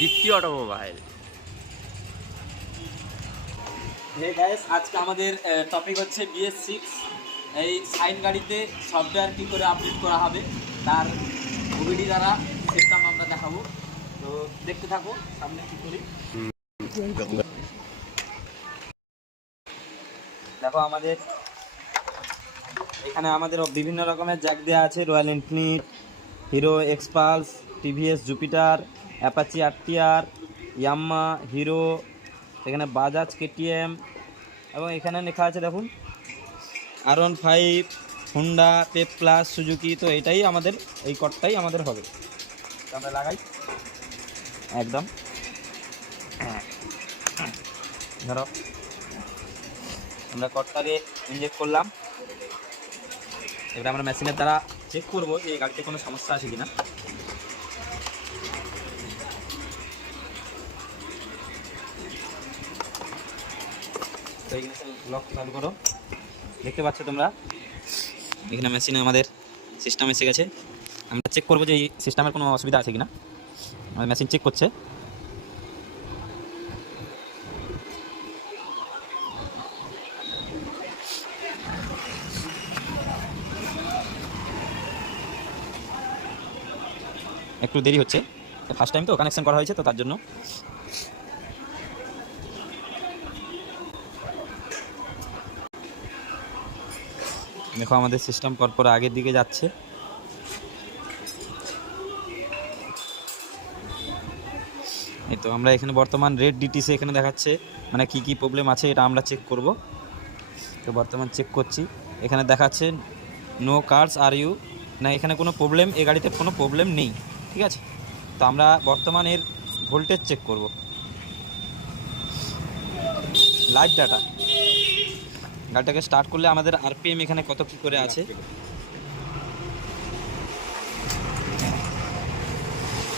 দীপ্তি automobile. Hey guys, আজকে আমাদের topic হচ্ছে BS6 এই সাইন গাড়িতে সফটওয়্যার কী করে আপডেট করা হবে তার ওবিডি দ্বারা সিস্টেম আমরা দেখাবো। তো দেখতে থাকো সামনে কী করি। দেখো আমাদের এখানে আমাদের বিভিন্ন রকমের জ্যাক দেওয়া আছে, Royal Enfield, Hero Xpulse, TVS Jupiter, Apache RTR, Yamaha, Hero, এখানে বাজাজ কেটিএম এবং এখানে লেখা আছে দেখুন R15, Honda, Pep plus, Suzuki. তো এটাই আমাদের এই কটটাই আমাদের হবে। তো আমরা লাগাই একদম, হ্যাঁ ধরো আমরা কটটারে ইনজেক্ট করলাম। এবার আমরা মেশিনের দ্বারা চেক করবো যে এই গাড়িতে কোনো সমস্যা আছে কিনা। তো এইখানে লক চালু করো, দেখতে পাচ্ছ তোমরা এখানে মেশিনে আমাদের সিস্টেম এসে গেছে। আমরা চেক করবো যে এই সিস্টেমের কোনো অসুবিধা আছে কিনা। আমাদের মেশিন চেক করছে। একটু দেরি হচ্ছে, ফার্স্ট টাইম তো কানেকশন করা হয়েছে, তো তার জন্য। দেখো আমাদের সিস্টেম পরপর আগের দিকে যাচ্ছে। এই তো আমরা এখানে বর্তমান রেড ডিটিসি এখানে দেখাচ্ছে, মানে কি কি প্রবলেম আছে এটা আমরা চেক করব। তো বর্তমান চেক করছি, এখানে দেখাচ্ছে নো কার্স আর ইউ, না এখানে কোনো প্রবলেম, এই গাড়িতে কোনো প্রবলেম নেই, ঠিক আছে। তো আমরা বর্তমান এর ভোল্টেজ চেক করব, লাইভ ডাটা। গাড়িটাকে স্টার্ট করলে আমাদের আরপিএম এখানে কত কী করে আছে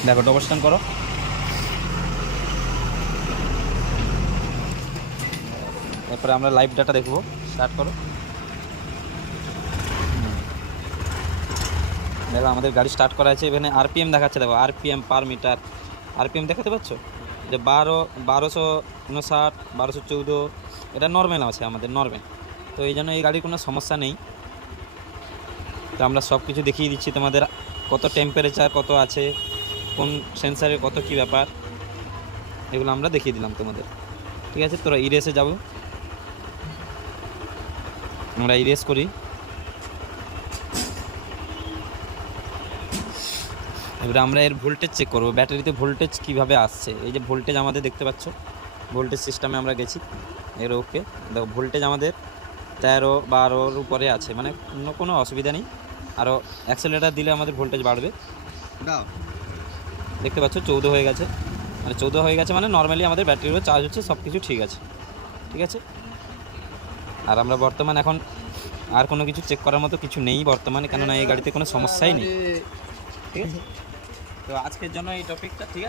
দেখো, ডবল স্ট্যান্ড করো। তারপরে আমরা লাইভ ডাটা দেখবো, স্টার্ট করো। দেখো আমাদের গাড়ি স্টার্ট করা আছে, এখানে আরপিএম দেখাচ্ছে, দেখো আরপিএম পার মিটার আরপিএম দেখাতে পাচ্ছ যে 1259, 1214। এটা নর্মাল আছে আমাদের, নর্মাল। তো এই জন্য এই গাড়ির কোনো সমস্যা নেই। তো আমরা সব কিছু দেখিয়ে দিচ্ছি তোমাদের, কত টেম্পারেচার কত আছে, কোন সেন্সারের কত কি ব্যাপার, এগুলো আমরা দেখিয়ে দিলাম তোমাদের, ঠিক আছে। তোরা ইরেসে যাব, আমরা ইরেস করি। এবারে আমরা এর ভোল্টেজ চেক করবো, ব্যাটারিতে ভোল্টেজ কিভাবে আসছে। এই যে ভোল্টেজ আমাদের দেখতে পাচ্ছ, ভোল্টেজ সিস্টেমে আমরা গেছি, এর ওকে। দেখো ভোল্টেজ আমাদের 13-12 উপরে আছে, মানে কোনো অসুবিধা নেই। আরও অ্যাক্সেলেটার দিলে আমাদের ভোল্টেজ বাড়বে। দেখতে পাচ্ছ 14 হয়ে গেছে, মানে 14 হয়ে গেছে, মানে নর্মালি আমাদের ব্যাটারিও চার্জ হচ্ছে, সব কিছু ঠিক আছে, ঠিক আছে। আর আমরা বর্তমান এখন আর কোনো কিছু চেক করার মতো কিছু নেই বর্তমানে, কেননা এই গাড়িতে কোনো সমস্যাই নেই, ঠিক আছে। তো আজকের জন্য এই টপিকটা, ঠিক আছে।